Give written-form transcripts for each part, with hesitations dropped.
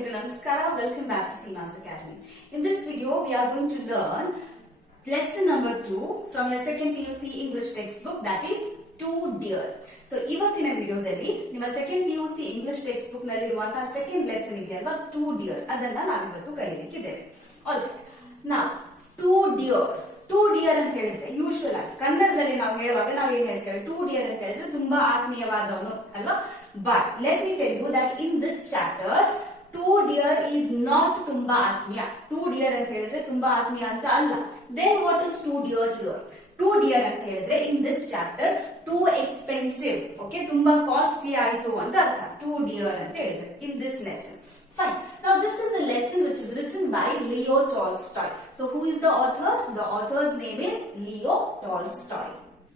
Elrigu Namaskara. Welcome back to CMAS Academy. In this video, we are going to learn lesson number 2 from your second PUC English textbook, that is Too Dear. So, ಇವತ್ತಿನ ವಿಡಿಯೋದಲ್ಲಿ ನಿಮ್ಮ second PUC English text book ನಲ್ಲಿರುವಂತಹ second lesson ಇದೆಯಲ್ವಾ too dear ಅದನ್ನ ನಾವು ಇವತ್ತು ಕಲಿಯಲಿಕ್ಕಿದ್ದೇವೆ. Alright, ನಾ ಟೂ ಡಿಯರ್ ಅಂತ ಹೇಳಿದ್ರೆ ಯೂಶುವಲ್ ಆಗಿ ಕನ್ನಡದಲ್ಲಿ ನಾವು ಹೇಳುವಾಗ ನಾವು ಏನ್ ಹೇಳ್ತೇವೆ, ಟೂ ಡಿಯರ್ ಅಂತ ಹೇಳಿದ್ರೆ ತುಂಬಾ ಆತ್ಮೀಯವಾದವನು ಅಲ್ವಾ. But let me tell you that in this chapter too dear is not ತುಂಬಾ ಆತ್ಮೀಯ. ಟೂ ಡಿಯರ್ ಅಂತ ಹೇಳಿದ್ರೆ ತುಂಬಾ ಆತ್ಮೀಯ ಅಂತ ಅಲ್ಲ. Then what is too dear here? Too dear ಅಂತ ಹೇಳಿದ್ರೆ in this chapter too expensive, okay, ತುಂಬಾ ಕಾಸ್ಟ್ಲಿ ಆಯ್ತು ಅಂತ ಅರ್ಥ. ಟೂ ಡಿಯರ್ ಅಂತ ಹೇಳಿದ್ರೆ in this lesson. Fine. Now this is a lesson which is written by Leo Tolstoy. So who is the author? The author's name is Leo Tolstoy.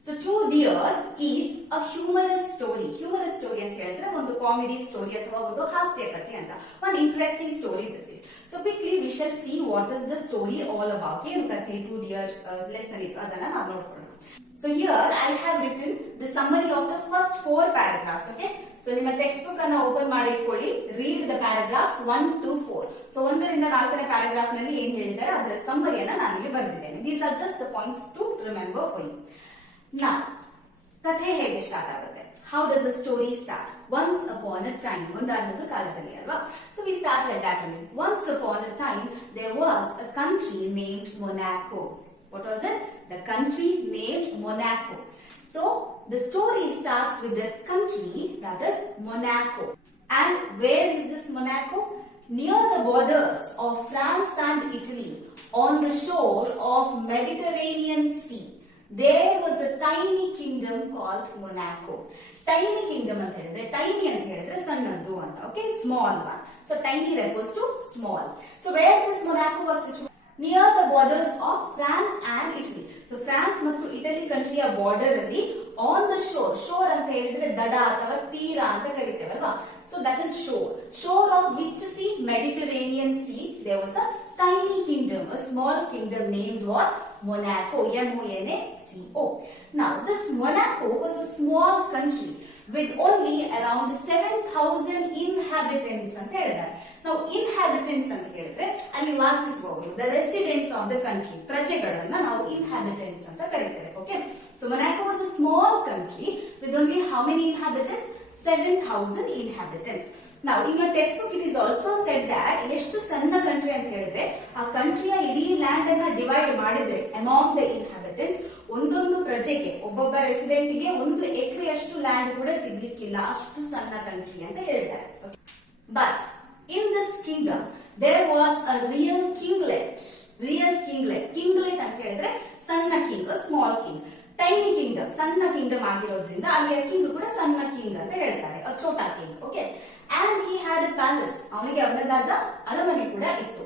So Too Dear is a humorous story. Humorous story ಅಂತ ಹೇಳಿದ್ರೆ ಒಂದು comedy story ಅಥವಾ ಒಂದು ಹಾಸ್ಯ ಕಥೆ ಅಂತ. One interesting story this is. So quickly we shall see what is the story all about. ಏನು ಕಥೆ Too Dear lesson ಇತ್ತು ಅದನ್ನ ನಾವು ನೋಡ್ಕೊಳ್ಳೋಣ. So here I have written the summary of the first 4 paragraphs. Okay. So ನಿಮ್ಮ text book ಅನ್ನ ಓಪನ್ ಮಾಡಿ ಇಟ್ಕೊಳ್ಳಿ. ರೀಡ್ ದ ಪ್ಯಾರಾಗ್ರಾಫ್ಸ್ 1 to 4. ಸೊ 1 ರಿಂದ 4ನೇ ಪ್ಯಾರಾಗ್ರಾಫ್ ನಲ್ಲಿ ಏನ್ ಹೇಳಿದ್ದಾರೆ ಅದರ ಸಮ್ಮರಿಯನ್ನ ನಾನು ಇಲ್ಲಿ ಬರೆದಿದ್ದೇನೆ. These are just the points to remember for you. Now, ಕಥೆ ಹೇಗೆ ಸ್ಟಾರ್ಟ್ ಆಗುತ್ತೆ? How does a story start? Once upon a time, ಒಂದಾನೊಂದು ಕಾಲದಲ್ಲಿ ಅಲ್ವಾ. So we start like that only. Once upon a time, there was a country named Monaco. What was it? The country named Monaco. So the story starts with this country, that is Monaco. And where is this Monaco? Near the borders of France and Italy, on the shore of Mediterranean Sea. There was a tiny kingdom called Monaco. Tiny kingdom ಅಂತ ಹೇಳಿದ್ರೆ, tiny ಅಂತ ಹೇಳಿದ್ರೆ ಸಣ್ಣದು ಅಂತ, okay, small one. So tiny refers to small. So where this Monaco was situated? Near the borders of France and Italy. So France ಮತ್ತು ಇಟಲಿ ಕಂಟ್ರಿಯ ಬಾರ್ಡರ್ ಅಲ್ಲಿ on the shore. Shore ಅಂತ ಹೇಳಿದ್ರೆ ದಡ ಅಥವಾ ತೀರ ಅಂತ ಕರಿತೇವಲ್ವಾ. So that is shore. Shore of which sea? Mediterranean Sea. There was a tiny kingdom, a small kingdom named what? Monaco. Monaco. Now this Monaco was a small country with only around 7,000 inhabitants ಅಂತ ಹೇಳಿದ್ದಾರೆ. ನಾವು inhabitants ಅಂತ ಹೇಳಿದ್ರೆ ಅಲ್ಲಿ ವಾಸಿಸುವವರು, the residents of the country, ಪ್ರಜೆಗಳನ್ನ ನಾವು inhabitants ಅಂತ ಕರೀತೇವೆ. Okay, so Monaco was a small country with only how many inhabitants? 7,000 inhabitants. ನಾವು in your textbook it is also said that ಎಷ್ಟು ಸಣ್ಣ ಕಂಟ್ರಿ ಅಂತ ಹೇಳಿದ್ರೆ ಆ ಕಂಟ್ರಿಯ ಇಡೀ ಲ್ಯಾಂಡ್ ಅನ್ನ ಡಿವೈಡ್ ಮಾಡಿದ್ರೆ ಅಮಾಂಗ್ ದ ಇನ್ಹ್ಯಾಬಿಟೆಂಟ್ಸ್ ಒಂದೊಂದು ಪ್ರಜೆಗೆ, ಒಬ್ಬೊಬ್ಬ ರೆಸಿಡೆಂಟ್ ಗೆ 1 ಎಕರೆಯಷ್ಟು ಲ್ಯಾಂಡ್ ಕೂಡ ಸಿಗ್ಲಿಕ್ಕಿಲ್ಲ, ಅಷ್ಟು ಸಣ್ಣ ಕಂಟ್ರಿ ಅಂತ ಹೇಳಿದ್ದಾರೆ. But in this kingdom there was a real kinglet. Kinglet ಅಂತ ಹೇಳಿದ್ರೆ ಸಣ್ಣ king, small king. Tiny kingdom, ಸಣ್ಣ ಕಿಂಗ್ಡಮ್ ಆಗಿರೋದ್ರಿಂದ ಅಲ್ಲಿಯ ಕಿಂಗ್ ಕೂಡ ಸಣ್ಣ ಕಿಂಗ್ ಅಂತ ಹೇಳ್ತಾರೆ, ಛೋಟಾ king. Okay, and he had a palace. ಅವನಿಗೆ ಅವನದಾದ ಅರಮನೆ ಕೂಡ ಇತ್ತು.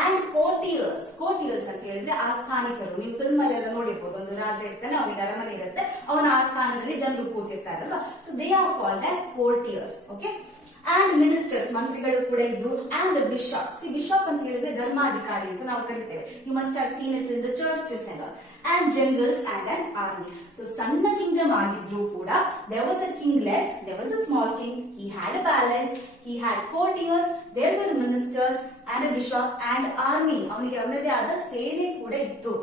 and courtiers ಅಂತ ಹೇಳಿದ್ರೆ ಆಸ್ಥಾನಿಕರು. ನೀವು ಫಿಲ್ಮ್ ಅಲ್ಲೆಲ್ಲ ನೋಡಿರ್ಬೋದು, ಒಂದು ರಾಜ ಇರ್ತಾನೆ, ಅವನಿಗೆ ಅರಮನೆ ಇರುತ್ತೆ, ಅವನ ಆಸ್ಥಾನದಲ್ಲಿ ಜನರು ಕೂತಿರ್ತಾರಲ್ವಾ. So they are called as courtiers. Okay, and ministers, ಮಂತ್ರಿಗಳು ಕೂಡ ಇದ್ರು. and the bishop. bishop ಅಂತ ಹೇಳಿದ್ರೆ ಧರ್ಮಾಧಿಕಾರಿ ಅಂತ ನಾವು ಕರಿತೇವೆ. You must have seen it in the churches and all. and generals and an army. So ಸಣ್ಣ ಕಿಂಗ್ಡಮ್ ಆಗಿದ್ರು ಕೂಡ there was a kinglet, there was a small king, he had a palace, he had courtiers, there were ministers and a bishop and army. ಅವನಿಗೆ ಅವನದೇ ಆದ ಸೇನೆ ಕೂಡ ಇತ್ತು.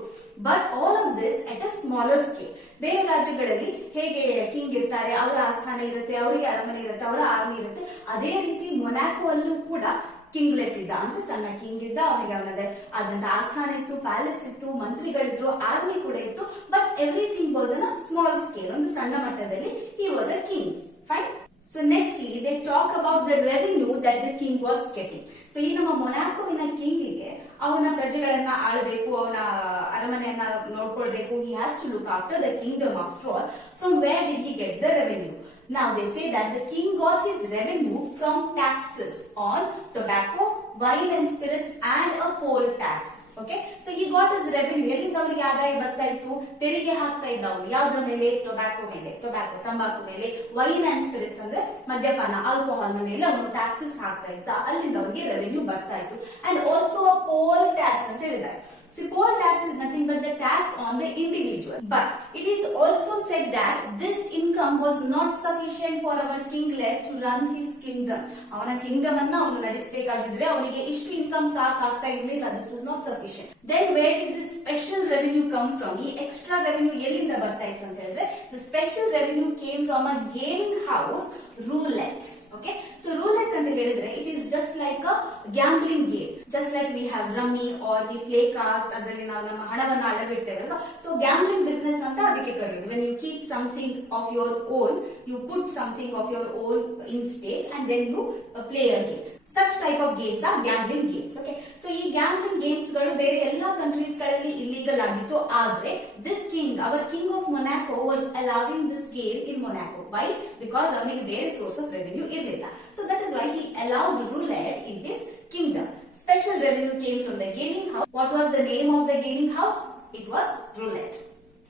But all of this at a smaller scale. ಬೇರೆ ರಾಜ್ಯಗಳಲ್ಲಿ ಹೇಗೆ ಕಿಂಗ್ ಇರ್ತಾರೆ, ಅವರ ಆಸ್ಥಾನ ಇರುತ್ತೆ, ಅವರಿಗೆ ಅರಮನೆ ಇರುತ್ತೆ, ಅವರ ಆರ್ಮಿ ಇರುತ್ತೆ, ಅದೇ ರೀತಿ ಮೊನಾಕೋ ಅಲ್ಲೂ ಕೂಡ ಕಿಂಗ್ಲೆಟ್ ಇದ್ದ, ಅಂದ್ರೆ ಸಣ್ಣ ಕಿಂಗ್ ಇದ್ದ, ಅವನಿಗೆ ಅವನದೇ ಆದಂತ ಆಸ್ಥಾನ ಇತ್ತು, ಪ್ಯಾಲೇಸ್ ಇತ್ತು, ಮಂತ್ರಿಗಳಿದ್ರು, ಆರ್ಮಿ ಕೂಡ ಇತ್ತು. But everything was an small scale, ಒಂದು ಸಣ್ಣ ಮಟ್ಟದಲ್ಲಿ he was a king. Fine. So nextly they talk about the revenue that the king was getting. So ಈ ನಮ್ಮ ಮೊನಾಕೋವಿನ ಕಿಂಗಿಗೆ ಅವನ ಪ್ರಜೆಗಳನ್ನ ಆಳ್ಬೇಕು, ಅವನ ಅರಮನೆಯನ್ನ ನೋಡ್ಕೊಳ್ಬೇಕು. he has to look after the kingdom after all. From where did he get the revenue? Now they say that the king got his revenue from taxes on tobacco, wine and spirits and a poll tax. Okay, so ಈ got is revenue. ಎಲ್ಲಿಂದ ಅವನಿಗೆ ಆದಾಯ ಬರ್ತಾ ಇತ್ತು? ತೆರಿಗೆ ಹಾಕ್ತಾ ಇದ್ದ ಅವನು. ಯಾವ್ದ್ರ ಮೇಲೆ? ಟೊಬ್ಯಾಕೋ ಮೇಲೆ, ತಂಬಾಕು ಮೇಲೆ. ವೈನ್ ಅಂಡ್ ಸ್ಪಿರಿಟ್ಸ್ ಅಂದ್ರೆ ಮದ್ಯಪಾನ, ಆಲ್ಕೋಹಾಲ್ ಮೇಲೆ ಅವನು ಟ್ಯಾಕ್ಸಸ್ ಹಾಕ್ತಾ ಇದ್ದ. ಅಲ್ಲಿಂದ ಅವನಿಗೆ ರೆವಿನ್ಯೂ ಬರ್ತಾ ಇತ್ತು. ಅಂಡ್ ಆಲ್ಸೋ ಪೋಲ್ ಟ್ಯಾಕ್ಸ್ ಅಂತ ಹೇಳಿದ್ದಾರೆ. See, poll tax is nothing but the tax on the individual. But it is also said that this income was not sufficient for our kinglet to run his kingdom. ಅವನ ಕಿಂಗ್ಡಮ್ ಅನ್ನ ಅವನು ನಡೆಸಬೇಕಾಗಿದ್ರೆ ಅವನಿಗೆ ಇಷ್ಟು ಇನ್ಕಮ್ ಸಾಕಾಗ್ತಾ ಇರಲಿಲ್ಲ. This was not sufficient. Then where did this special revenue come from? ಈ extra revenue ಎಲ್ಲಿಂದ ಬರ್ತಾ ಇತ್ತು ಅಂತ ಹೇಳಿದ್ರೆ, the special revenue came from a gaming house, roulette. Okay, so roulette ಅಂತ ಹೇಳಿದ್ರೆ it is just like a gambling game, just like we have rummy or we play cards. ಅದರಲ್ಲಿ ನಾವು ನಮ್ಮ ಹಣವನ್ನು ಅಡವಿಡ್ತೇವಲ್ವಾ. ಸೊ ಗ್ಯಾಮ್ಲಿಂಗ್ ಬಿಸ್ನೆಸ್ ಅಂತ ಅದಕ್ಕೆ ಕರೆಯೋದು. when you keep something of your own, you put something of your own in stake and then you play a game. Such type of games are gambling games. Okay, so ಈ gambling games ಗಳು ಬೇರೆ ಎಲ್ಲಾ ಕಂಟ್ರೀಸ್ ಗಳಲ್ಲಿ ಇಲ್ಲಿಗಲ್ ಆಗಿತ್ತು. ಆದ್ರೆ this king, our king of Monaco, was allowing this game in Monaco. Why? Because ಅವನಿಗೆ ಬೇರೆ source of revenue ಇರಲಿಲ್ಲ. So that is why he allowed roulette in his kingdom. Special revenue came from the gaming house. What was the name of the gaming house? It was roulette.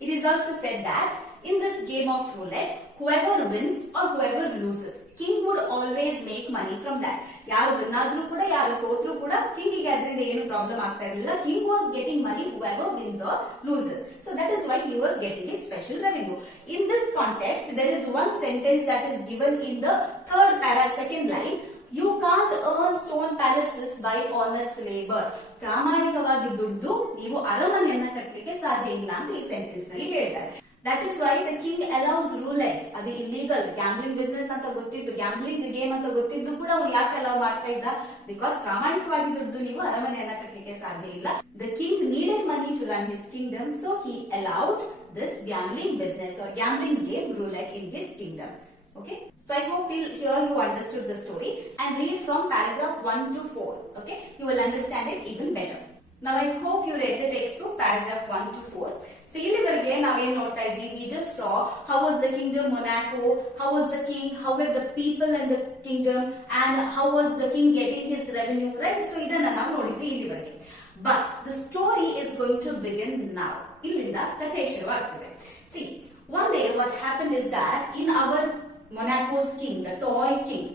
It is also said that in this game of roulette, whoever wins or whoever loses, king would always make money from that. ಯಾರು ವಿನ್ ಆದ್ರೂ ಕೂಡ ಯಾರು ಸೋತ್ರು ಕೂಡ ಕಿಂಗಿಗೆ ಅದರಿಂದ ಏನು ಪ್ರಾಬ್ಲಮ್ ಆಗ್ತಾ ಇರಲಿಲ್ಲ. King was getting money whoever wins or loses. So that is why he was getting a special revenue. In this context, there is one sentence that is given in the third para, second line. You can't earn stone palaces by honest labor. ಪ್ರಾಮಾಣಿಕವಾಗಿ ದುಡ್ದು ನೀವು ಅರಮನೆಯನ್ನ ಕಟ್ಟಲಿಕ್ಕೆ ಸಾಧ್ಯ ಇಲ್ಲ ಅಂತ ಈ ಸೆಂಟೆನ್ಸ್ ನಲ್ಲಿ ಹೇಳಿದ್ದಾರೆ. That is why the king allows roulette. ಅದು ಇಲ್ಲಿಗಲ್ ಗ್ಯಾಂಬ್ಲಿಂಗ್ ಬಿಸ್ನೆಸ್ ಅಂತ ಗೊತ್ತಿದ್ದು, ಗ್ಯಾಂಬ್ಲಿಂಗ್ ಗೇಮ್ ಅಂತ ಗೊತ್ತಿದ್ದು ಕೂಡ ಅವ್ರು ಯಾಕೆ ಅಲೌ ಮಾಡ್ತಾ ಇದ್ದ? ಬಿಕಾಸ್ ಪ್ರಾಮಾಣಿಕವಾಗಿ ದುಡ್ದು ನೀವು ಅರಮನೆಯನ್ನ ಕಟ್ಟಲಿಕ್ಕೆ ಸಾಧ್ಯ ಇಲ್ಲ. The king needed money to run his kingdom, so he allowed this gambling business or gambling game roulette in his kingdom. Okay, so I hope till here you understood the story, and read from paragraph 1 to 4. Okay, you will understand it even better. Now I hope you read the textbook paragraph 1 to 4. So ಇಲ್ಲಿವರೆಗೆ ನಾವೇನ್ ನೋಡ್ತಾ ಇದ್ವಿ? We just saw how was the kingdom Monaco, how was the king, how were the people in the kingdom, and how was the king getting his revenue, right? So ಇದನ್ನ ನಾವು ನೋಡಿದ್ವಿ ಇಲ್ಲಿವರೆಗೆ. But the story is going to begin now. ಇಲ್ಲಿಂದ ಕಥೆ ಶುರುವಾಗ್ತದೆ. See, one day what happened is that in our Monaco's king, the toy king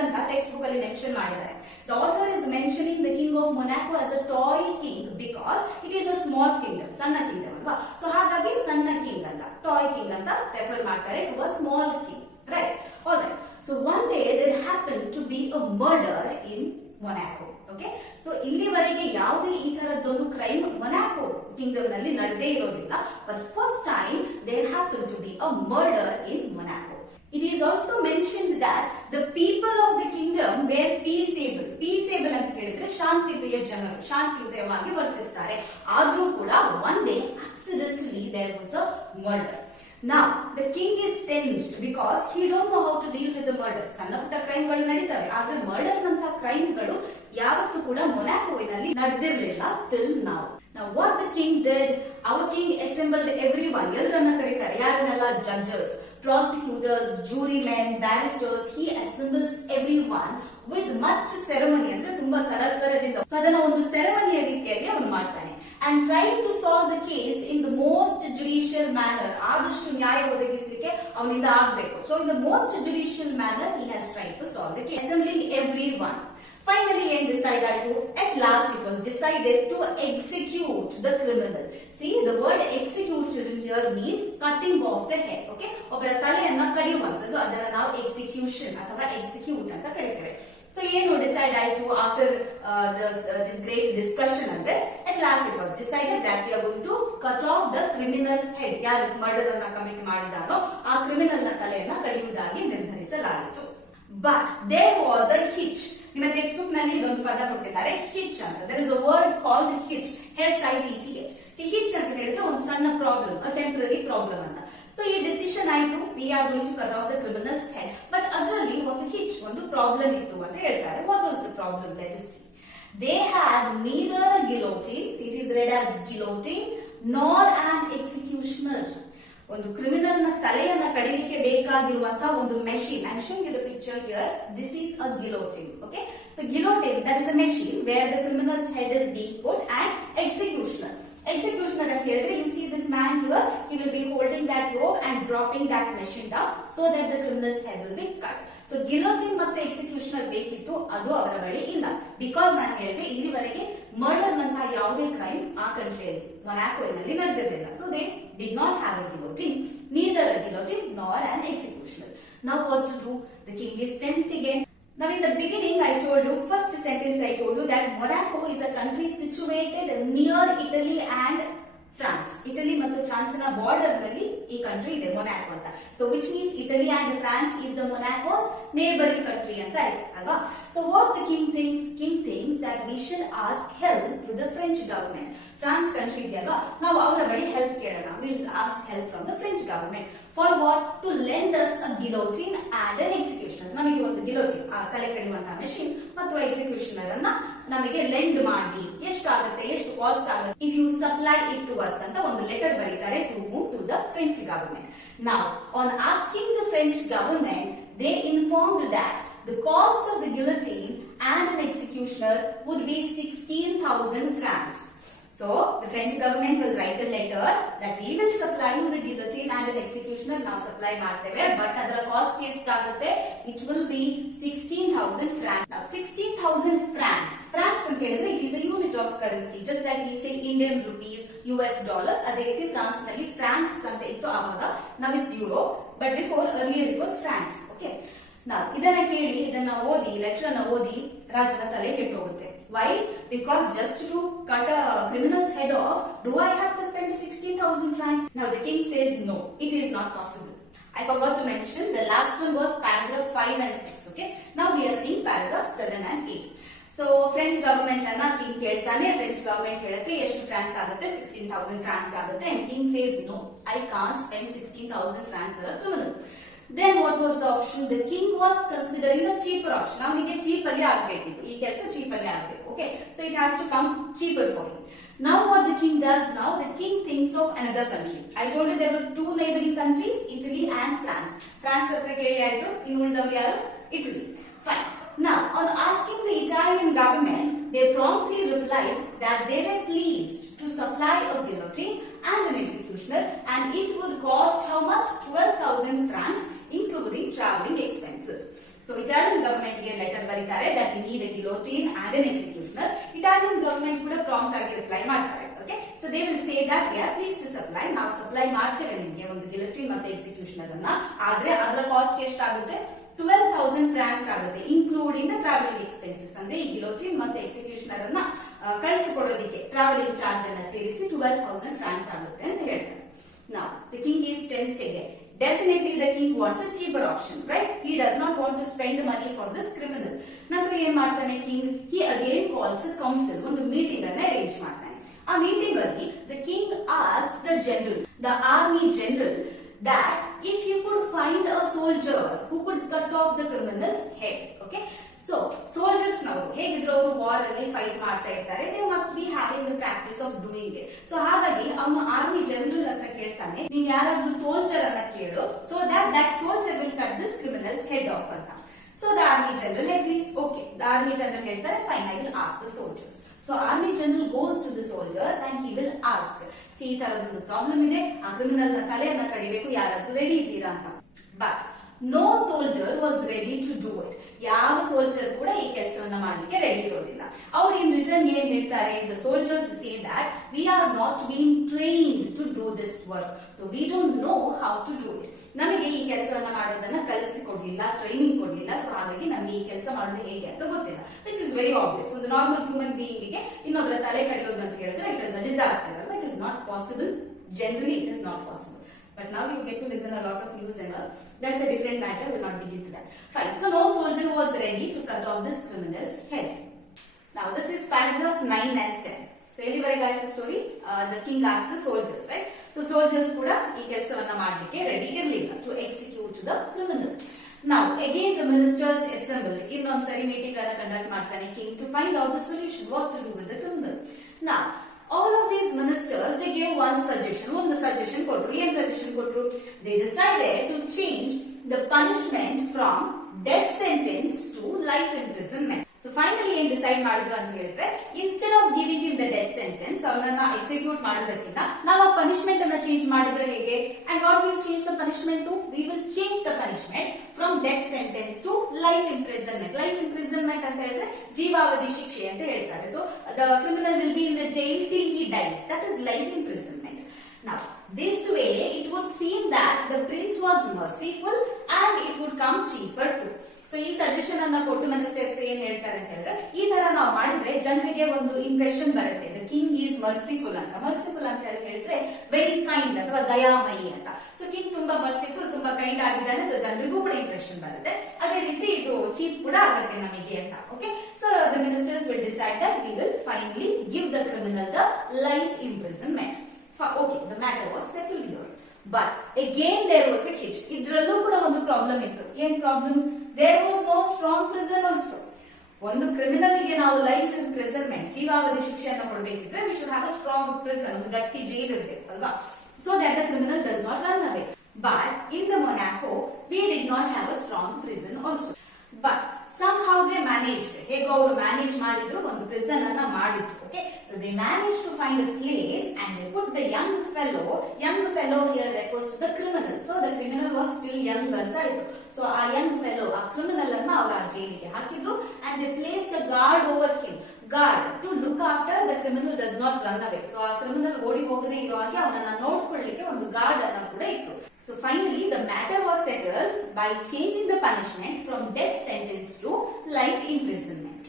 ಅಂತ text book ಅಲ್ಲಿ ಮೆನ್ಷನ್ ಮಾಡಿದ್ದಾರೆ. The author is mentioning the king of Monaco as a toy king because it is a small kingdom, ಸಣ್ಣ ಕಿಂಗ್ಡಮ್ ಅಲ್ವಾ. ಸೊ ಹಾಗಾಗಿ ಸಣ್ಣ king ಅಂತ, toy king ಅಂತ ರೆಫರ್ ಮಾಡ್ತಾರೆ to a small king, right? Alright, so one day there happened to be a murder in Monaco. Okay, so ಇಲ್ಲಿವರೆಗೆ ಯಾವುದೇ ಈ ತರದೊಂದು ಕ್ರೈಮ್ ಮೊನಾಕೋ ಕಿಂಗ್ಡಮ್ ನಲ್ಲಿ ನಡೆದೇ ಇರೋದಿಲ್ಲ. But first time there happened to be a murder in Monaco. It is also mentioned that the people of the kingdom were peaceable. Peaceable ಅಂತ ಹೇಳಿದ್ರೆ ಶಾಂತಿಪ್ರಿಯ ಜನರು, ಶಾಂತಿಯುತವಾಗಿ ವರ್ತಿಸ್ತಾರೆ. ಆದ್ರೂ ಕೂಡ one day accidentally there was a murder. Now the king is tensed because he don't know how to deal with the murder. ಸಣ್ಣ ಪುಟ್ಟ ಕ್ರೈಮ್ ಗಳು ನಡೀತವೆ, ಆದ್ರೆ ಮರ್ಡರ್ ನಂತಹ ಕ್ರೈಮ್ ಗಳು ಯಾವತ್ತೂ ಕೂಡ ಮೊನಾಕೋವಿನಲ್ಲಿ ನಡೆದಿರಲಿಲ್ಲ till now. Now what the king did, our king assembled everyone, ಎಲ್ಲರನ್ನ ಕರೀತಾರೆ. ಯಾರನ್ನೆಲ್ಲ? Judges, prosecutors, jurymen, barristers. He assembles everyone with much ceremony, ಅಂದ್ರೆ ತುಂಬಾ ಸಡಗರದಿಂದ. ಸೊ ಅದನ್ನ ಒಂದು ಸೆರೆಮನಿಯ ರೀತಿಯಲ್ಲಿ ಅವನು ಮಾಡ್ತಾನೆ. And trying to solve the case in the most judicial manner. ಆದಷ್ಟು ನ್ಯಾಯ ಒದಗಿಸಲಿಕ್ಕೆ ಅವನಿಂದ ಆಗಬೇಕು. So in the most judicial manner he has tried to solve the case, assembling everyone. Finally ಏನ್ ಡಿಸೈಡ್ ಆಯ್ತು? At last it was decided to execute the criminal. See, the word execute here means cutting off the head. Okay, ಒಬ್ಬರ ತಲೆಯನ್ನ ಕಡಿಯುವಂತದ್ದು, ಅದನ್ನ ನಾವು execution ಅಥವಾ execute ಅಂತ ಕರೀತೇವೆ. So ಏನು ಡಿಸೈಡ್ ಆಯ್ತು ಆಫ್ಟರ್ this great discussion ಅಂದ್ರೆ at last it was decided that we are going to cut off the criminal's head. ಯಾರು ಮರ್ಡರ್ ಅನ್ನ ಕಮಿಟ್ ಮಾಡಿದಾನೋ ಆ ಕ್ರಿಮಿನಲ್ ನ ತಲೆಯನ್ನ ಕಡಿಯುವುದಾಗಿ ನಿರ್ಧರಿಸಲಾಯಿತು. But there was a hitch. ನಿಮ್ಮ ಟೆಕ್ಸ್ಟ್ ಬುಕ್ ನಲ್ಲಿ ಇದೊಂದು ಪದ ಕೊಟ್ಟಿದ್ದಾರೆ, hitch ಅಂತ. There is a word called hitch, Hitch. See, hitch ಅಂತ ಹೇಳಿದ್ರೆ ಒಂದು ಸಣ್ಣ ಪ್ರಾಬ್ಲಮ್, a temporary problem ಅಂತ. ಸೊ ಈ ಡಿಸಿಷನ್ ಆಯ್ತು, we are going to cut off the criminal's head. But ಅದರಲ್ಲಿ ಒಂದು hitch, ಒಂದು ಪ್ರಾಬ್ಲಮ್ ಇತ್ತು ಅಂತ ಹೇಳ್ತಾರೆ. What was the problem? Let us see. They had neither a guillotine, see it is read as guillotine, nor an executioner. ಒಂದು criminal ನ ತಲೆಯನ್ನ ಕಡಿಲಿಕ್ಕೆ ಬೇಕಾಗಿರುವಂತಹ ಒಂದು machine. I am showing you the picture here. This is a guillotine. Okay, so guillotine, that is a machine where the criminal's head is being put and executioner. Executioner ಅಂತ ಹೇಳಿದ್ರೆ, you see this man here, he will be holding that rope and dropping that machine down so that the criminal's head will be cut. So ಗಿಲೋಟಿನ್ ಮತ್ತು ಎಕ್ಸಿಕ್ಯೂಷನರ್ ಬೇಕಿತ್ತು, ಅದು ಅವರ ಬಳಿ ಇಲ್ಲ. ಬಿಕಾಸ್ ನಾನು ಹೇಳಿದ್ರೆ ಇಲ್ಲಿವರೆಗೆ ಮರ್ಡರ್ ನಂತಹ ಯಾವುದೇ ಕ್ರೈಮ್ ಆ ಕಂಟ್ರಿಯಲ್ಲಿ ಮೊನಾಕೋನಲ್ಲಿ ನಡೆದಿರಲಿಲ್ಲ. So they did not have a guillotine, neither a guillotine nor an executioner. Now what to do? The king is tensed again. Now in the beginning I told you, first sentence I told you that Morocco is a country situated near Italy and France. Italy ಮತ್ತು France ನ border ನಲ್ಲಿ ಈ country ಇದೆ, Monaco ಅಂತ. So which means Italy and France is the Monaco's neighbouring country ಅಂತ ಆಯ್ತು ಅಲ್ವಾ. So what the king thinks that we should ask help to the French government. France country ಇದೆಯಲ್ವಾ, ನಾವು ಅವರ ಬಳಿ ಹೆಲ್ಪ್ ಕೇಳೋಣ. Will ask help from the French government for what? To lend us a guillotine and an executioner. ನಮಗೆ ಒಂದು ಗಿಲೋಟಿನ್, ಆ ತಲೆ ಕಡಿಯುವಂತಹ ಮೆಷಿನ್ ಮತ್ತು ಎಕ್ಸಿಕ್ಯೂಷನರ್ ಅನ್ನ ನಮಗೆ ಲೆಂಡ್ ಮಾಡಿ, ಎಷ್ಟಾಗುತ್ತೆ, ಎಷ್ಟು ಕಾಸ್ಟ್ ಆಗುತ್ತೆ, if you supply it to us ಅಂತ ಒಂದು ಲೆಟರ್ ಬರೀತಾರೆ. To whom? To the French government. Now, on asking the French government, they informed that the cost of the guillotine and an executioner would be 16,000 francs. So, the French government will write a letter that we will supply you the guillotine and an executioner. Now supply ಮಾಡ್ತೇವೆ, but ಅದರ ಕಾಸ್ಟ್ ಎಷ್ಟಾಗುತ್ತೆ? It will be 16,000 francs. Now 16,000 francs. Francs ಅಂತ ಹೇಳಿದ್ರೆ it is a unit of currency, just like we say Indian rupees, US dollars. ಅದೇ ರೀತಿ ಫ್ರಾನ್ಸ್ ನಲ್ಲಿ ಫ್ರಾಂಕ್ಸ್ ಅಂತ ಇತ್ತು ಆವಾಗ. Now it's euro, but before earlier it was francs. Okay. Now ಇದನ್ನ ಕೇಳಿ, ಇದನ್ನ ಓದಿ, ಲೆಟರ್ ಅನ್ನ ಓದಿ ರಾಜನ ತಲೆ ಕೆಟ್ಟೋಗುತ್ತೆ. Why? Because just to cut a criminal's head off, do I have to spend 16,000 francs? Now the king says no, it is not possible. I forgot to mention the last one was paragraph 5 and 6. Okay. Now we are seeing paragraph 7 and 8. So French government ಅನ್ನ king ಕೇಳ್ತಾನೆ. French government ಹೇಳುತ್ತೆ ಎಷ್ಟು ಫ್ರಾನ್ಸ್ ಆಗುತ್ತೆ? 16,000 francs ಆಗುತ್ತೆ. And king says no, I can't spend 16,000 francs for a criminal. Then what was the option? The king was considering a cheaper option. ಅವನಿಗೆ ಚೀಪ್ ಅಲ್ಲಿ ಆಗಬೇಕಿತ್ತು, ಈ ಕೆಲಸ ಚೀಪ್ ಅಲ್ಲಿ ಆಗಬೇಕು. Okay, so it has to come cheaper for him. Now what the king does now? The king thinks of another country. I told you there were two neighboring countries, Italy and France. France ಹತ್ರ ಕೇಳಿ ಆಯ್ತು, ಇನ್ನು ಉಳಿದವರು ಯಾರು? Italy. Fine. Now on asking the Italian government, they promptly replied that they were pleased to supply a guillotine and an executioner, and it would cost how much? 12,000 francs, including traveling expenses. So Italian government ಗೆ ಲೆಟರ್ ಬರೀತಾರೆ that we need a guillotine and an executioner. Italian government ಕೂಡ ಪ್ರಾಂಪ್ಟ್ ಆಗಿ ರಿಪ್ಲೈ ಮಾಡ್ತಾರೆ. Okay, so they will say that they are pleased to supply. ನಾವು ಸಪ್ಲೈ ಮಾಡ್ತೇವೆ ನಿಮಗೆ ಒಂದು ಗಿಲೋಟಿನ್ ಮತ್ತು ಎಕ್ಸಿಕ್ಯೂಷನರ್ ಅನ್ನ, ಆದ್ರೆ ಅದರ ಕಾಸ್ಟ್ ಎಷ್ಟಾಗುತ್ತೆ? 12,000 francs ಆಗುತ್ತೆ, ಇನ್ಕ್ಲೂಡಿಂಗ್ ದ ಟ್ರಾವೆಲಿಂಗ್ ಎಕ್ಸ್ಪೆನ್ಸಸ್. ಅಂದ್ರೆ ಈ ಗಿಲೋಟಿನ್ ಮತ್ತು ಎಕ್ಸಿಕ್ಯೂಷನರ್ ಅನ್ನ ಕಳಿಸಿಕೊಡೋದಿಕ್ಕೆ ಟ್ರಾವೆಲಿಂಗ್ ಚಾರ್ಜ್ ಅನ್ನ ಸೇರಿಸಿ 12,000 francs ಆಗುತ್ತೆ ಅಂತ ಹೇಳ್ತಾರೆ. Now the king is tensed again. Definitely the king wants a cheaper option, right? He does not want to spend money for this criminal. ನಂತರ ಏನ್ ಮಾಡ್ತಾನೆ king? He again calls a council, ಒಂದು ಮೀಟಿಂಗ್ ಅನ್ನ ಅರೇಂಜ್ ಮಾಡ್ತಾನೆ. ಆ ಮೀಟಿಂಗ್ ಅಲ್ಲಿ the king asks the general, the army general, that if he could find a soldier who could cut off the criminal's head. Okay, so soldiers ನಾವು ಹೇಗಿದ್ರು ಅವರು ವಾರ್ ಅಲ್ಲಿ ಫೈಟ್ ಮಾಡ್ತಾ ಇರ್ತಾರೆ, they must be having the practice of doing it. So ಹಾಗಾಗಿ ಅವನು army general ಹತ್ರ ಕೇಳ್ತಾನೆ, ನೀನ್ ಯಾರಾದ್ರೂ ಸೋಲ್ಜರ್ ಅನ್ನ ಕೇಳು, so that soldier will cut this criminal's head off ಅಂತ. So the army general agrees. Okay, the army general ಹೇಳ್ತಾರೆ, fine, I will ask the soldiers. So army general goes to the soldiers and he will ask, see ಈ ತರದೊಂದು ಪ್ರಾಬ್ಲಮ್ ಇದೆ, ಆ ಕ್ರಿಮಿನಲ್ ನ ತಲೆಯನ್ನ ಕಡಿಬೇಕು, ಯಾರಾದ್ರೂ ರೆಡಿ ಇದ್ದೀರಾ ಅಂತ. But no soldier was ready to do it. ಯಾವ ಸೋಲ್ಜರ್ ಕೂಡ ಈ ಕೆಲಸವನ್ನ ಮಾಡ್ಲಿಕ್ಕೆ ರೆಡಿ ಇರೋದಿಲ್ಲ. ಅವ್ರು ಇನ್ ರಿಟರ್ನ್ ಏನ್ ಹೇಳ್ತಾರೆ? The soldiers say that we are not being trained to do this work, so we don't know how to do it. ನಮಗೆ ಈ ಕೆಲಸವನ್ನ ಮಾಡೋದನ್ನ ಕಲಿಸಿಕೊಡ್ಲಿಲ್ಲ, ಟ್ರೈನಿಂಗ್ ಕೊಡ್ಲಿಲ್ಲ, ಸೊ ಹಾಗಾಗಿ ನಮ್ಗೆ ಈ ಕೆಲಸ ಮಾಡೋದು ಹೇಗೆ ಅಂತ ಗೊತ್ತಿಲ್ಲ. Which is very obvious. ಒಂದು ನಾರ್ಮಲ್ ಹ್ಯೂಮನ್ ಬೀಯಿಂಗ್ ಗೆ ಇನ್ನೊಬ್ಬರ ತಲೆ ಕಡಿಯೋದು ಅಂತ ಹೇಳಿದ್ರೆ ಇಟ್ ಇಸ್ ಅ ಡಿಸಾಸ್ಟರ್ ಅಲ್ವಾ? It is not possible. Generally it is not possible. But now you get to listen a lot of news and all. That's a different matter. We'll not dig into that. Fine. So no soldier was ready to cut off this criminal's head. Now this is paragraph 9 and 10. So ಎಲ್ಲಿವರೆಗೆ ಆಯ್ತು story? The king asked the soldiers, right? So soldiers ಕೂಡ ಈ ಕೆಲಸವನ್ನ ಮಾಡ್ಲಿಕ್ಕೆ ರೆಡಿ ಇರಲಿಲ್ಲ to execute the criminal. Now again the ministers assemble. ಇನ್ನೊಂದ್ಸರಿ ಮೀಟಿಂಗ್ ಅನ್ನ ಕಂಡಕ್ಟ್ ಮಾಡ್ತಾನೆ king to find out the solution, what to do with the criminal. Now all of these ministers, they gave one suggestion. One suggestion ಕೊಟ್ರು. ಏನ್ ಸಜೆಷನ್ ಕೊಟ್ರು? They decided to change the punishment from death sentence to life imprisonment. So finally ಏನ್ decide ಮಾಡಿದ್ರು ಅಂತ ಹೇಳಿದ್ರೆ, instead of giving in the death sentence, ಅವನನ್ನ execute ಮಾಡೋದಕ್ಕಿಂತ ನಾವು ಆ ಪನಿಷ್ಮೆಂಟ್ ಅನ್ನ ಚೇಂಜ್ ಮಾಡಿದ್ರೆ ಹೇಗೆ? And what will change the punishment to? We will change the punishment from death sentence to life imprisonment. Life imprisonment ಅಂತ ಹೇಳಿದ್ರೆ ಜೀವಾವಧಿ ಶಿಕ್ಷೆ ಅಂತ ಹೇಳ್ತಾರೆ. So the criminal will be in the jail till he dies. That is life imprisonment. Now, this way it would seem that the prince was merciful and it would come cheaper too. So ಈ ಸಜೆಷನ್ ಅನ್ನ ಕೊಟ್ಟು ಮಿನಿಸ್ಟರ್ಸ್ ಏನ್ ಹೇಳ್ತಾರೆ ಅಂತ ಹೇಳಿದ್ರೆ, ಈ ತರ ನಾವು ಮಾಡಿದ್ರೆ ಜನರಿಗೆ ಒಂದು ಇಂಪ್ರೆಷನ್ ಬರುತ್ತೆ, ದ ಕಿಂಗ್ ಈಸ್ ಮರ್ಸಿಫುಲ್ ಅಂತ. ಮರ್ಸಿಫುಲ್ ಅಂತ ಹೇಳಿದ್ರೆ ವೆರಿ ಕೈಂಡ್ ಅಥವಾ ದಯಾಮಯಿ ಅಂತ. ಸೊ ಕಿಂಗ್ ತುಂಬಾ ಮರ್ಸಿಫುಲ್, ತುಂಬಾ ಕೈಂಡ್ ಆಗಿದ್ದಾನೆ, ಸೊ ಜನರಿಗೂ ಕೂಡ ಇಂಪ್ರೆಷನ್ ಬರುತ್ತೆ. ಅದೇ ರೀತಿ ಇದು ಚೀಪ್ ಕೂಡ ಆಗುತ್ತೆ ನಮಗೆ ಅಂತ. Okay, so the ministers will decide that we will finally give the criminal the life imprisonment. Okay, the matter was settled here. But again there was a hitch. ಇದ್ರಲ್ಲೂ ಕೂಡ ಒಂದು ಪ್ರಾಬ್ಲಮ್ ಇತ್ತು. ಏನ್ problem? There was no strong prison also. ಒಂದು ಕ್ರಿಮಿನಲ್ ಗೆ ನಾವು life imprisonment, ಜೀವಾವಧಿ ಶಿಕ್ಷೆಯನ್ನು ಕೊಡಬೇಕಿದ್ರೆ we should have a strong prison, ಒಂದು ಗಟ್ಟಿ ಜೈಲು ಇರಬೇಕು ಅಲ್ವಾ? So that the criminal does not run away. But in the Monaco we did not have a strong prison also. But somehow they managed. ಹೇಗೋ ಅವರು ಮ್ಯಾನೇಜ್ ಮಾಡಿದ್ರು, ಒಂದು ಪ್ರಿಸನ್ ಅನ್ನ ಮಾಡಿದ್ರು. Okay, so they manage to find a place and they put the young fellow here refers to the criminal. So the criminal was still young ಅಂತ ಆಯ್ತು. ಸೊ ಆ Young fellow, ಆ ಕ್ರಿಮಿನಲ್ ಅನ್ನ ಅವರ ಜೈಲಿಗೆ ಹಾಕಿದ್ರು. And they placed a guard over him, guard to look after the criminal does not run away. So ಆ criminal ಓಡಿ ಹೋಗದೆ ಇರೋ ಹಾಗೆ ಅವನನ್ನ ನೋಡ್ಕೊಳ್ಳಿಕ್ಕೆ ಒಂದು ಗಾರ್ಡ್ ಅನ್ನ ಕೂಡ ಇತ್ತು. So finally the matter was settled by changing the punishment from death sentence to life imprisonment.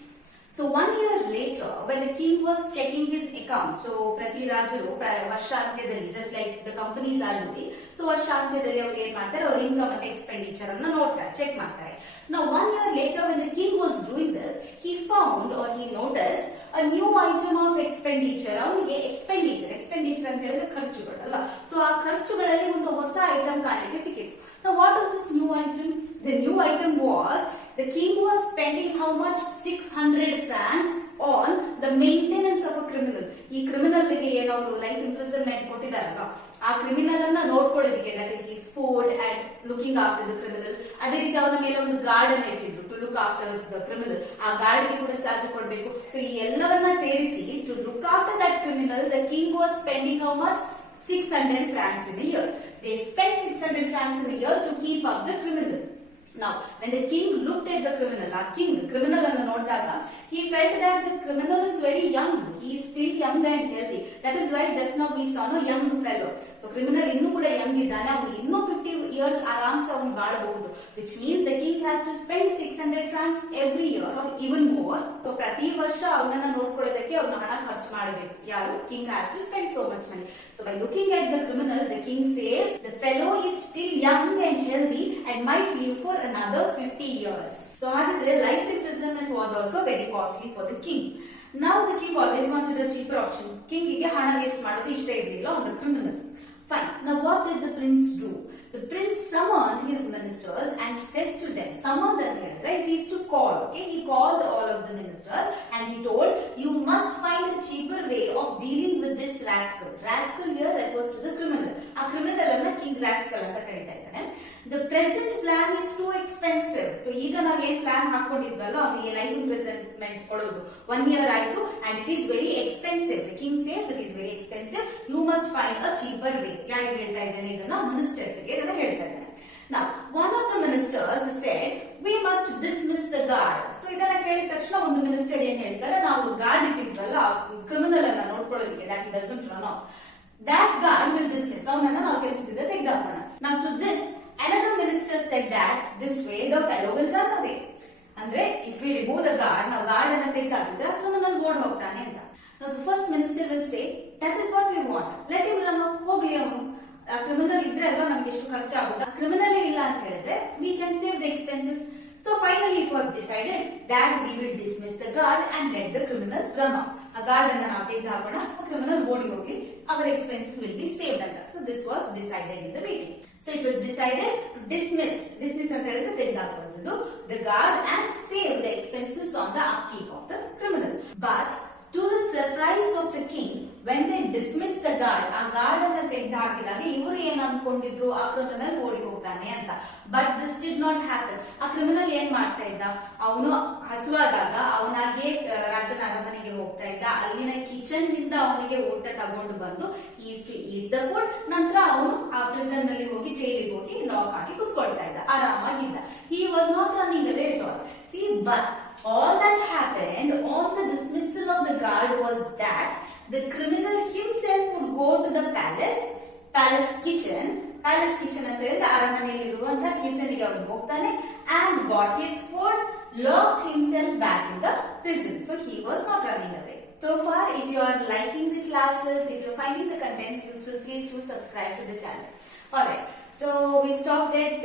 So 1 year later, when the king was checking his account, so ಪ್ರತಿ ರಾಜರು ವರ್ಷಾಂತ್ಯದಲ್ಲಿ, just like the companies are doing, so ವರ್ಷಾಂತ್ಯದಲ್ಲಿ ಅವರು ಏನ್ ಮಾಡ್ತಾರೆ, ಅವ್ರ ಇನ್ಕಮ್ ಮತ್ತೆ ಎಕ್ಸ್ಪೆಂಡಿಚರ್ ಅನ್ನ ನೋಡ್ತಾರೆ, ಚೆಕ್ ಮಾಡ್ತಾರೆ. Now 1 year later, when the king was doing this, he found or he noticed a new item of expenditure. ಅವನಿಗೆ ಎಕ್ಸ್ಪೆಂಡಿಚರ್ ಅಂತ ಹೇಳಿದ್ರೆ ಖರ್ಚುಗಳು ಅಲ್ವಾ? ಸೊ ಆ ಖರ್ಚುಗಳಲ್ಲಿ ಒಂದು ಹೊಸ ಐಟಮ್ ಕಾಣಲಿಕ್ಕೆ ಸಿಕ್ಕಿತ್ತು. Now what is this new item? The new item was the king was spending how much? 600 francs on the maintenance of a criminal. ಈ ಕ್ರಿಮಿನಲ್ ಗೆ ಏನವರು ಲೈಫ್ ಇಂಪ್ರಿಸನ್ಮೆಂಟ್ ಕೊಟ್ಟಿದಾರಲ್ವಾ, ಆ ಕ್ರಿಮಿನಲ್ ಅನ್ನ ನೋಡ್ಕೊಳ್ಳೋದಕ್ಕೆ, that is his food and looking after the criminal. ಅದೇ ರೀತಿ ಅವನ ಮೇಲೆ ಒಂದು ಗಾರ್ಡ್ ಅನ್ನು ಇಟ್ಟಿದ್ರು to look after the criminal. ಆ ಗಾರ್ಡ್ ಗೆ ಕೂಡ ಸ್ಯಾಲರಿ ಕೊಡಬೇಕು. ಸೊ ಈ ಎಲ್ಲವನ್ನ ಸೇರಿಸಿ to look after that criminal, the king was spending how much? 600 francs in a year. They spent 600 francs in a year to keep up the criminal. Now, when the king looked at the criminal, criminal ಅನ್ನು ನೋಡಿದಾಗ, he felt that the criminal is very young. He is still young and healthy. That is why just now we saw no young fellow. So criminal ಇನ್ನೂ ಕೂಡ young ಇದ್ದಾನೆ, ಅವನು ಇನ್ನೂ 50 years ಆರಾಮ್ಸೆ ಅವನು ಬಾಳಬಹುದು. Which means the king has to spend 600 francs every year or even more. So ಪ್ರತಿ ವರ್ಷ ಅವನನ್ನ ನೋಡ್ಕೊಳ್ಳೋದಕ್ಕೆ ಅವನು ಹಣ ಖರ್ಚು ಮಾಡಬೇಕು. ಯಾರು? King has to spend so much money. So by looking at the criminal, the king says the fellow is still young and healthy and might live for another 50 years. So hagiದ್ರೆ life imprisonment was also very costly for the king. Now the king always wanted a cheaper option. King ಗೆ ಹಣ ವೇಸ್ಟ್ ಮಾಡೋದು ಇಷ್ಟ ಇರಲಿಲ್ಲ on the criminal. Fine. Now what did the prince do? The prince summoned his ministers and said to them, summoned ಅಂತ ಹೇಳಿದ್ರೆ it is to call. Okay, he called all of the ministers and he told, you must find a cheaper way of dealing with this rascal. Rascal here refers to the criminal. ಆ criminal ಅನ್ನ king rascal ಅಂತ ಕರೀತಾ ಇದ್ದಾನೆ. The present plan is too expensive. So ಈಗ ನಾವು ಏನ್ ಪ್ಲಾನ್ ಹಾಕೊಂಡಿದ್ವಲ್ಲ, ಅವನಿಗೆ ಲೈಫ್ ಇಂಪ್ರಿಸನ್ಮೆಂಟ್ ಕೊಡೋದು 1 year ಆಯ್ತು, and it is very expensive. The king says it is very expensive. You must find a cheaper way. ಯಾರಿಗೆ ಹೇಳ್ತಾ ಇದ್ದಾನೆ ಇದನ್ನ? ಮಿನಿಸ್ಟರ್ಸ್ ಗೆ ಇದನ್ನ ಹೇಳ್ತಾ ಇದ್ದಾನೆ. Now one of the ministers said, we must dismiss the guard. So ಇದನ್ನ ಕೇಳಿದ ತಕ್ಷಣ ಒಂದು ಮಿನಿಸ್ಟರ್ ಏನ್ ಹೇಳ್ತಾರೆ, ನಾವು ಗಾರ್ಡ್ ಇಟ್ಟಿದ್ವಲ್ಲ ಕ್ರಿಮಿನಲ್ ಅನ್ನ ನೋಡ್ಕೊಳ್ಳೋದಕ್ಕೆ, that he doesn't run off, that guard will dismiss. ಅವನನ್ನ ನಾವು ಕೆಲಸದಿಂದ ತೆಗೆದಾಕೋಣ. Now to this another minister said that this way the fellow will run away. ಅಂದ್ರೆ if we remove the guard, ನಾವು ಗಾರ್ಡ್ ಅನ್ನ ತೆಗೆದಾಕಿದ್ರೆ ಕ್ರಿಮಿನಲ್ ಓಡ್ ಹೋಗ್ತಾನೆ ಅಂತ. Now the first minister will say, that is what we want, let him run off. ಹೋಗ್ಲಿ ಅವನು, ಕ್ರಿಮಿನಲ್ ಇದ್ರೆ ಅಲ್ವಾ ನಮ್ಗೆ ಎಷ್ಟು ಖರ್ಚಾಗುತ್ತೆ. ಕ್ರಿಮಿನಲ್ ಇಲ್ಲ ಅಂತ ಹೇಳಿದ್ರೆ we can save the expenses. So finally it was decided that we will dismiss the guard and let the criminal run off. ಆ ಗಾರ್ಡ್ ಅನ್ನ ನಾವು ತೆಗೆದು ಹಾಕೋಣ, ಕ್ರಿಮಿನಲ್ ಓಡಿ ಹೋಗಿ, our expenses will be saved ಅಂತ. So this was decided in the meeting. So it was decided to dismiss ಅಂತ ಹೇಳಿದ್ರೆ ತೆಗೆದು ಹಾಕುವಂಥದ್ದು, the guard and save the expenses on the upkeep of the criminal. But to the surprise of the king, when ಆ ಗಾರ್ಡ್ ಅನ್ನ ತೆಗೆದು ಹಾಕಿದಾಗ ಇವರು ಏನ್ ಅನ್ಕೊಂಡಿದ್ರು, ಆ ಕ್ರಿಮಿನಲ್ ಓಡಿ ಹೋಗ್ತಾನೆ ಅಂತ. But this did not happen. ಆ ಕ್ರಿಮಿನಲ್ ಏನ್ ಮಾಡ್ತಾ ಇದ್ದ, ಅವನು ಹಸುವಾದಾಗ ಅವನಾಗೆ ರಾಜನ ಅರಮನೆಗೆ ಹೋಗ್ತಾ ಇದ್ದ. ಅಲ್ಲಿನ ಕಿಚನ್ ನಿಂದ ಅವನಿಗೆ ಊಟ ತಗೊಂಡು ಬಂದು is to eat the food. ನಂತರ ಅವನು ಆ ಪ್ರಿಸನ್ ನಲ್ಲಿ ಹೋಗಿ ಜೈಲಿಗೆ ಹೋಗಿ ಲಾಕ್ ಹಾಕಿ ಕುತ್ಕೊಳ್ತಾ ಇದ್ದ, ಆರಾಮಾಗಿದ್ದ. He was not running away at all. See, but all that happened on the dismissal of the guard was that the criminal himself would go to the palace kitchen ಅಂತ ಹೇಳಿದ್ರೆ ಅರಮನೆಯಲ್ಲಿ ಇರುವಂತಹ ಕಿಚನ್ ಗೆ ಅವನು ಹೋಗ್ತಾನೆ, and got his food, locked himself back in the prison. So he was not running away. So far, if you are liking the classes, if you are finding the contents useful, please do subscribe to the channel. Alright, so we stopped at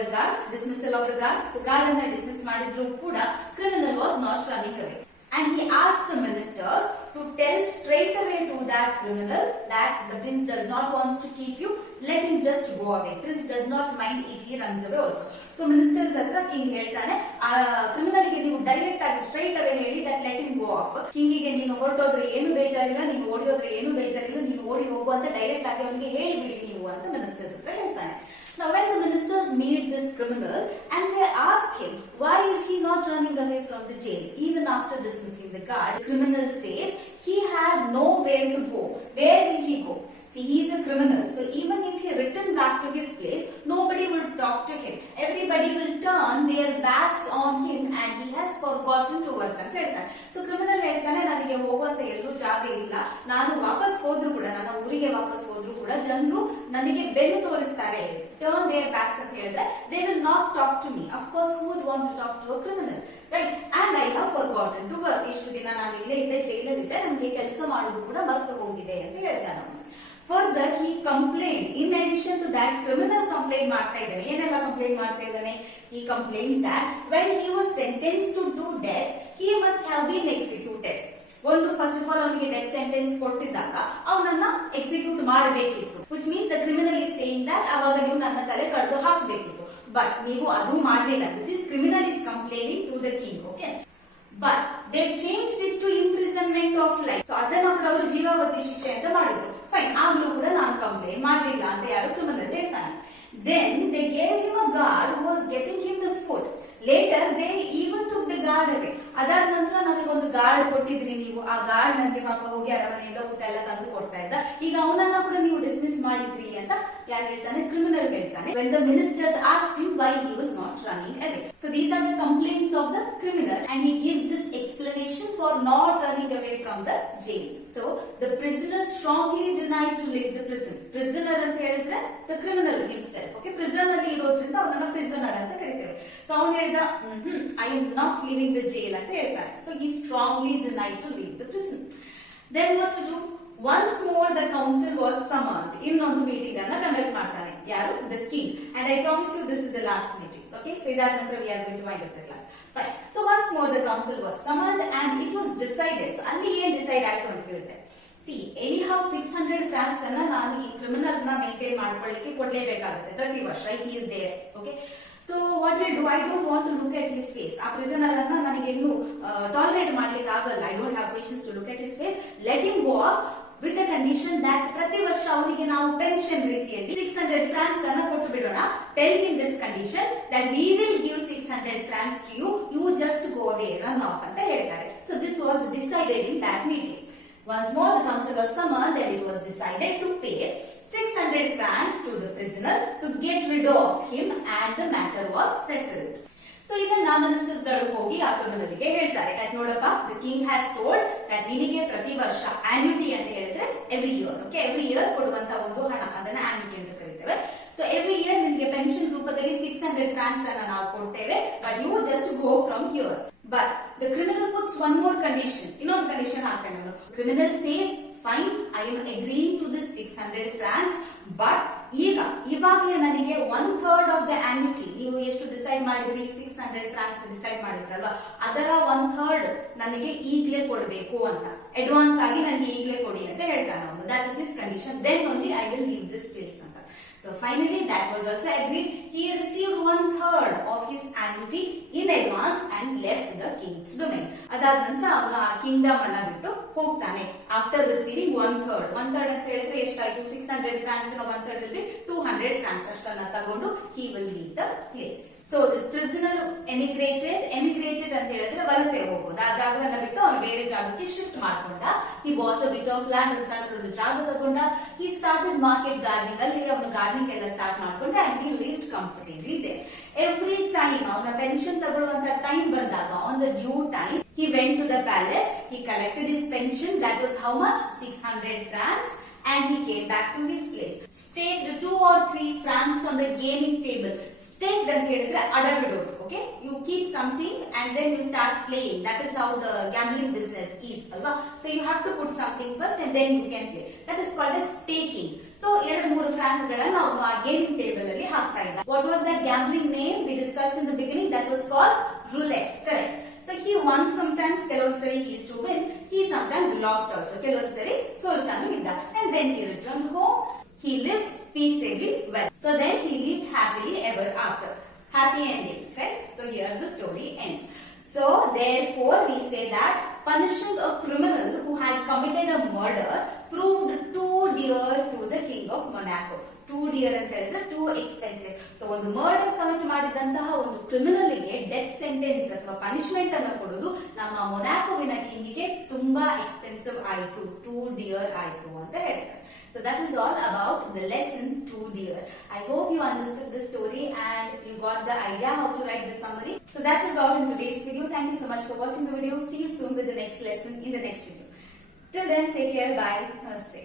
the guard, dismissal of the guard. So guard and dismiss ಮಾಡಿದ್ರು ಕೂಡ criminal was not running away. And he asked the ministers to tell straight away to that criminal that the prince does not want to keep you, let him just go away. Prince does not mind if he runs away also. So ministers ಹತ್ರ ಕಿಂಗ್ ಹೇಳ್ತಾನೆ, ಆ ಕ್ರಿಮಿನಲ್ ಗೆ ನೀವು ಡೈರೆಕ್ಟ್ ಆಗಿ straight away ಹೇಳಿ that let him go off. ಕಿಂಗಿಗೆ ನೀನು ಹೊರಟೋದ್ರೆ ಏನು ಬೇಜಾರಿಲ್ಲ, ನೀನು ಓಡಿ ಹೋದ್ರೆ ಏನು ಬೇಜಾರಿಲ್ಲ, ನೀನು ಓಡಿ ಹೋಗು ಅಂತ ಡೈರೆಕ್ಟ್ ಆಗಿ ಅವನಿಗೆ ಹೇಳಿಬಿಡಿ ನೀವು ಅಂತ ಮಿನಿಸ್ಟರ್ಸ್ ಹತ್ರ ಹೇಳ್ತಾನೆ. Now when the ministers meet this criminal and they ask him why is he not running away from the jail even after dismissing the guard, the criminal says he had nowhere to go. Where will he go? See, he is a criminal, so even if he returned back to his place, nobody will talk to him. Everybody will turn their backs on him and he has forgotten to work ಅಂತ ಹೇಳ್ತಾನೆ. So criminal ಹೇಳ್ತಾನೆ, ನನಗೆ ಹೋಗುವಂತ ಎಲ್ಲೂ ಜಾಗ ಇಲ್ಲ, ನಾನು ವಾಪಸ್ ಹೋದ್ರು ಕೂಡ, ನನ್ನ ಊರಿಗೆ ವಾಪಸ್ ಹೋದ್ರು ಕೂಡ ಜನರು ನನಗೆ ಬೆನ್ನು ತೋರಿಸ್ತಾರೆ, ಟರ್ನ್ ದೇರ್ ಬ್ಯಾಕ್ಸ್ ಅಂತ ಹೇಳಿದ್ರೆ they will not talk to me. Of course, who would want to talk to a criminal, right? And I have forgotten to work. ಇಷ್ಟು ದಿನ ನಾನು ಇಲ್ಲೇ ಇದ್ದೆ, ಜೈಲಲ್ಲಿದ್ದೆ, ನನಗೆ ಕೆಲಸ ಮಾಡೋದು ಕೂಡ ಮರೆತು ಹೋಗಿದೆ ಅಂತ ಹೇಳ್ತಾನೆ. Further, he complained. In addition to that, criminal complaint ಮಾಡ್ತಾ ಇದ್ದಾನೆ. ಏನೆಲ್ಲ ಕಂಪ್ಲೇಂಟ್ ಮಾಡ್ತಾ ಇದ್ದಾನೆ? He complains that when he was sentenced to do death, he must have been executed. ಒಂದು ಫಸ್ಟ್ ಆಫ್ ಆಲ್ ಅವನಿಗೆ ಡೆತ್ ಸೆಂಟೆನ್ಸ್ ಕೊಟ್ಟಿದ್ದಾಗ ಅವನನ್ನ ಎಕ್ಸಿಕ್ಯೂಟ್ ಮಾಡಬೇಕಿತ್ತು. Which means the criminal is saying that ಅವಾಗ ನೀವು ನನ್ನ ತಲೆ ಕಡ್ದು ಹಾಕಬೇಕಿತ್ತು. ಬಟ್ ನೀವು ಅದು ಮಾಡಲಿಲ್ಲ. This is criminal is complaining to the king. Okay, but they changed it to imprisonment of life. So ಅದನ್ನ ಕೂಡ ಅವರು ಜೀವಾವಧಿ ಶಿಕ್ಷೆ ಅಂತ ಮಾಡಿದ್ರು. ಫೈನ್, ಆಗ್ಲೂ ಕೂಡ ನಾನು ಕಂಪ್ಲೇಂಟ್ ಮಾಡಲಿಲ್ಲ ಅಂತ ಯಾರು ಕ್ರಿಮಿನಲ್ ಹೇಳ್ತಾನೆ. Then they gave him a guard who was getting him the food. Later they even took the guard away. ಅದಾದ ನಂತರ ನನಗೊಂದು ಗಾರ್ಡ್ ಕೊಟ್ಟಿದ್ರಿ ನೀವು, ಆ ಗಾರ್ಡ್ ನನಗೆ ಪಾಪ ಹೋಗಿ ಅರಮನೆಯಿಂದ ಊಟ ಎಲ್ಲ ತಂದು ಕೊಡ್ತಾ ಇದ್ದ, ಈಗ ಅವನನ್ನ ಕೂಡ ನೀವು ಡಿಸ್ಮಿಸ್ ಮಾಡಿದ್ರಿ ಅಂತ ಯಾರು ಹೇಳ್ತಾನೆ? ಕ್ರಿಮಿನಲ್ ಹೇಳ್ತಾನೆ. When the ministers asked him why he was not running away. So these are the complaints of the criminal and he gives this explanation for not running away from the jail. So the prisoner strongly denied to leave the prison. Prisoner ಅಂತ ಹೇಳಿದ್ರೆ the criminal himself. Okay, prison ಅಲ್ಲಿ ಇರೋದ್ರಿಂದ ಅವನನ್ನ prisoner ಅಂತ ಕರೀತೇವೆ. So ಅವನು ಹೇಳ್ದ I am not leaving the jail ಅಂತ ಹೇಳ್ತಾನೆ. So he strongly denied to leave the prison. Then what to do? Once more the council was summoned. ಇನ್ನೊಂದು ಮೀಟಿಂಗ್ ಅನ್ನ ಕಂಡಕ್ಟ್ ಮಾಡ್ತಾನೆ. ಯಾರು? The king. And I promise you this is the last meeting. Okay, so ಇದಾದ ನಂತರ we are going to wind up the class. Fine. So once more the council was summoned and it was decided. So ಅಲ್ಲಿ ಏನ್ ಡಿಸೈಡ್ ಆಯ್ತು ಅಂತ ಹೇಳಿದ್ರೆ, see, anyhow 600 francs ಅನ್ನ ನಾನು ಈ ಕ್ರಿಮಿನಲ್ ನ ಮೇಂಟೈನ್ ಮಾಡ್ಕೊಳ್ಳಿಕ್ಕೆ ಕೊಡ್ಲೇಬೇಕಾಗುತ್ತೆ ಪ್ರತಿ ವರ್ಷ. he is there. Okay, so what will do? I don't want to look at his face. ಆ ಪ್ರಿಸನರ್ ಅನ್ನ ನನಗೆ ಇನ್ನು ಟಾಲರೇಟ್ ಮಾಡ್ಲಿಕ್ಕೆ ಆಗಲ್ಲ. I don't have patience to look at his face. Let him go off with the condition that ಪ್ರತಿ ವರ್ಷ ಅವನಿಗೆ ನಾವು ಪೆನ್ಷನ್ ರೀತಿಯಲ್ಲಿ 600 francs ಅನ್ನ ಕೊಟ್ಟು ಬಿಡೋಣ. Tell him this condition that we will give 600 francs to you. You just go away, run off ಅಂತ ಹೇಳ್ತಾರೆ. So this was decided in that meeting. Once more the council was summoned and it was decided to pay 600 francs to the prisoner to get rid of him and the matter was settled. ಸೊ ಇದನ್ನ ministers ಗಳು ಹೋಗಿ ಆ ಕ್ರಿಮಿನಲ್ಗೆ ಹೇಳ್ತಾರೆ, ನೋಡಪ್ಪ, the king has told that ನಿನಗೆ ಪ್ರತಿ ವರ್ಷ ಆನ್ಯುಟಿ ಅಂತ ಹೇಳಿದ್ರೆ every year, okay, every year ಕೊಡುವಂತ ಒಂದು ಹಣ, ಅದನ್ನ ಆನ್ಯುಟಿ ಅಂತ ಕರೀತೇವೆ. ಸೊ ಎವ್ರಿ ಇಯರ್ ನಿಮಗೆ ಪೆನ್ಷನ್ ರೂಪದಲ್ಲಿ 600 francs ಅನ್ನ ನಾವು ಕೊಡ್ತೇವೆ, but you just go from here. But the criminal puts one more condition, ಇನ್ನೊಂದು ಕಂಡೀಷನ್ ಹಾಕ್ತಾನೆ ಅವನು. Criminal says fine, I am agreeing to this 600 francs, but ಇವಾಗಲೇ ನನಗೆ 1/3 ಆಫ್ ದ ಆನ್ಯುಟಿ, ನೀವು ಎಷ್ಟು ಡಿಸೈಡ್ ಮಾಡಿದ್ರಿ 600 francs ಡಿಸೈಡ್ ಮಾಡಿದ್ರಲ್ವಾ, ಅದರ 1/3 ನನಗೆ ಈಗಲೇ ಕೊಡಬೇಕು ಅಂತ, ಅಡ್ವಾನ್ಸ್ ಆಗಿ ನನಗೆ ಈಗಲೇ ಕೊಡಿ ಅಂತ ಹೇಳ್ತಾನೆ ಅವನು. That is his condition. Then only I will leave this place ಅಂತ. So finally that was also agreed. He received 1/3 of his annuity in advance and left the king's domain. ಅದಾದ ನಂತರ ಅವನು ಆ ಕಿಂಗ್ಡಮ್ ಅನ್ನ ಬಿಟ್ಟು ಹೋಗ್ತಾನೆ. ಆಫ್ಟರ್ ರಿಸೀವಿಂಗ್ 1/3 ಅಂತ ಹೇಳಿದ್ರೆ ಎಷ್ಟಾಯ್ತು? 600 francs 1/3 will be 200 francs ಅಷ್ಟನ್ನ ತಗೊಂಡು he will leave the place. So this prisoner emigrated ಅಂತ ಹೇಳಿದ್ರೆ ವಲಸೆ ಹೋಗೋದು. ಆ ಜಾಗವನ್ನ ಬಿಟ್ಟು ಅವನು ಬೇರೆ ಜಾಗಕ್ಕೆ ಶಿಫ್ಟ್ ಮಾಡ್ಕೊಂಡ. he bought a bit of land, ಒಂದು ಸಣ್ಣದೊಂದು ಜಾಗ ತಗೊಂಡ. he started market gardening, ಅಲ್ಲಿ ಅವನು ಗಾರ್ಡನಿಂಗ್ ಎಲ್ಲ ಸ್ಟಾರ್ಟ್ ಮಾಡ್ಕೊಂಡ and he lived comfortably there. Every time ಅವನ ಪೆನ್ಷನ್ ತಗೊಳ್ಳುವಂತ ಟೈಮ್ ಬಂದಾಗ on the due time he went to the palace, he collected his pension, that was how much? 600 francs, and he came back to his place. Staked 2 or 3 francs on the gaming table. Staked ಅಂತ ಹೇಳಿದ್ರೆ ಅಡವಿಡೋದು. Okay, you keep something and then you start playing. That is how the gambling business is, alva? So you have to put something first and then you can play. That is called as staking. So 2-3 francs ಗಳನ್ನ ಅವನು ಆ gaming table ಅಲ್ಲಿ ಹಾಕ್ತಾ ಇದ್ದ. What was that gambling name we discussed in the beginning? That was called roulette. Correct. So he won sometimes, ಕೆಲವೊಂದ್ಸರಿ he used to win, he sometimes lost also, ಕೆಲವೊಂದ್ಸರಿ ಸೋಲ್ತಾನೂ ಇದ್ದ. And then he returned home, he lived peaceably well. So then he lived happily ever after. Happy ending, right? So here the story ends. So therefore we say that punishing a criminal who had committed a murder proved too dear to the king of Monaco. Two dear ಅಂತ ಹೇಳಿದ್ರೆ two expensive. So ಒಂದು murder commit ಮಾಡಿದಂತಹ ಒಂದು ಕ್ರಿಮಿನಲ್ ಗೆ death sentence ಅಥವಾ ಪನಿಷ್ಮೆಂಟ್ ಅನ್ನು ಕೊಡುವುದು ನಮ್ಮ ಮೊನಾಕೋವಿನ ಕಿಂಗಿಗೆ ತುಂಬಾ ಎಕ್ಸ್ಪೆನ್ಸಿವ್ ಆಯಿತು, ಟೂ ಡಿಯರ್ ಆಯಿತು ಅಂತ ಹೇಳ್ತಾರೆ. So that is all about the lesson Too Dear. I hope you understood the story and you got the idea how to write the summary. So that is all in today's video. Thank you so much for watching the video. See you soon with the next lesson in the next video. Till then, take care. Bye. Namaste.